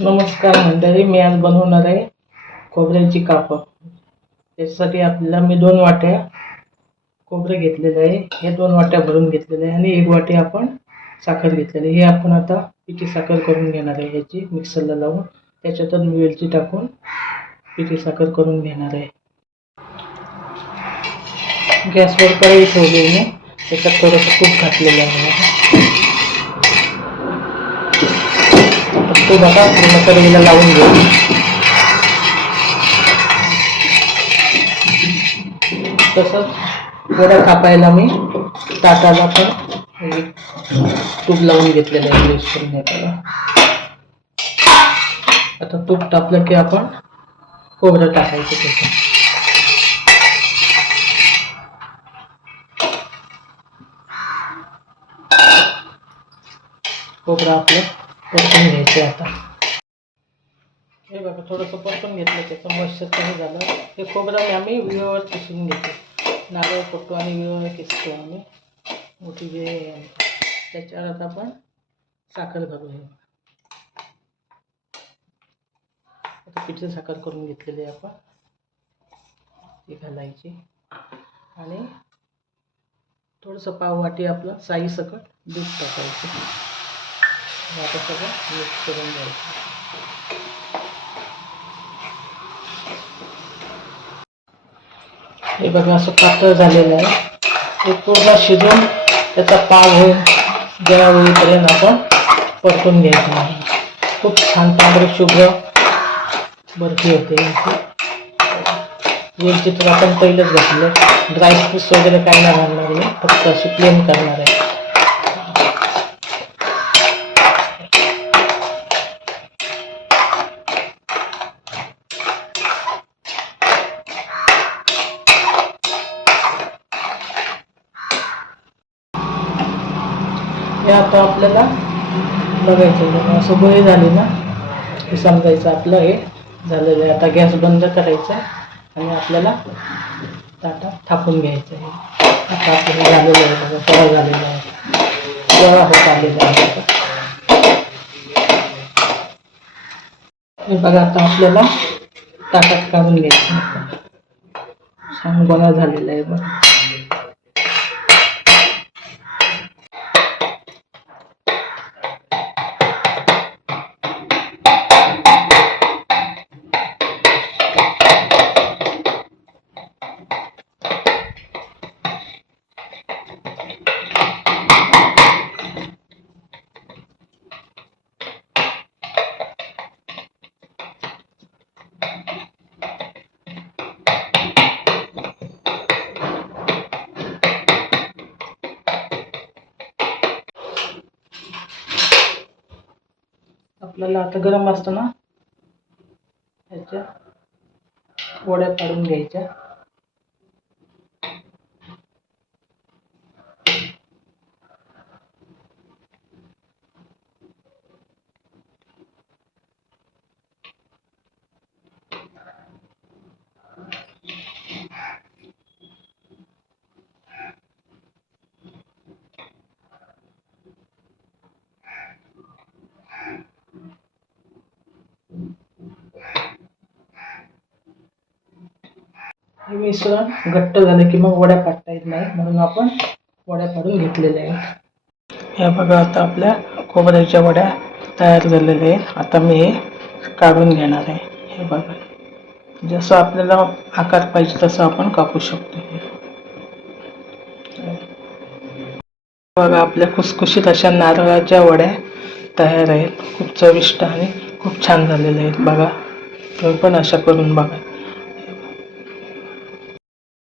नमस्कार मंडळी, मी आज बनवणार आहे खोबऱ्याची कापं. त्याच्यासाठी आपल्याला मी 2 वाट्या खोबरे घेतलेले आहे. हे 2 वाट्या भरून घेतलेले आहे आणि 1 वाटी आपण साखर घेतलेली आहे. हे आपण आता पिठी साखर करून घेणार आहे. ह्याची मिक्सरला लावून त्याच्यातच वेलची टाकून पिठी साखर करून घेणार आहे. गॅसवर कढई ठेवलेली आहे, त्याच्यात थोडंसं तूप घातलेलं आहे. तो बघा पूर्ण कढईला लावून घेऊ. तसंच वड्या कापायला मी ताटाला पण तूप लावून घेतलेलं आहे यूज करून घेताना. आता तूप टाकलं की आपण खोबरं टाकायचं त्याच्यात. खोबरं आपलं परतून घ्यायचं. आता हे बघा थोडंसं परतून घेतलं, त्याचं मॉइश्चर कमी झालं. हे खोबरं आम्ही विळेवर किसून घेतो. नारळ फोडतो आणि विळेवर किसतो आम्ही. मोठी विळे आहे. त्याच्यावर आता आपण साखर घालू. आता पिठी साखर करून घेतलेली आहे आपण, ती घालायची आणि थोडंसं पाव वाटी आपलं साई सकट दूध टाकायचं. आता सगळं मिक्स करून घ्यायचं. हे बघा असं पातळ झालेलं आहे. हे पूर्ण शिजून त्याचा पाव होईल जेव्हा होईपर्यंत आपण परतून घ्यायचं आहे. खूप छान तांबडी शुभ्र बर्फी होते. वेलची तर आपण पहिलेच घातले. ड्रायफ्रूट्स वगैरे काही नाही घालणार नाही, फक्त अशी प्लेन करणार आहे. हे आता आपल्याला बघायचं, असं गोळी झाली ना हे समजायचं आपलं हे झालेलं आहे. आता गॅस बंद करायचा आणि आपल्याला ताटात थापून घ्यायचं आहे. आता आपलं हे झालेलं आहे बघा, गोळा झालेला आहे, गोळा होत आलेला आहे. हे बघा आता आपल्याला ताटात काढून घ्यायचं. छान गोळा झालेला आहे बघा. आपल्याला आता गरम असताना ह्याच्या वड्या काढून घ्यायच्या. हे मिश्रण घट्ट झालं की मग वड्या पाडता येत नाही, म्हणून आपण वड्या पाडून घेतलेल्या आहेत. हे बघा आता आपल्या खोबऱ्याच्या वड्या तयार झालेल्या आहेत. आता मी हे काढून घेणार आहे. हे बघा जसं आपल्याला आकार पाहिजे तसं आपण कापू शकतो. बघा आपल्या खुसखुशीत अशा नारळाच्या वड्या तयार आहेत. खूप चविष्ट आणि खूप छान झालेल्या आहेत. बघा तुम्ही पण अशा करून बघा.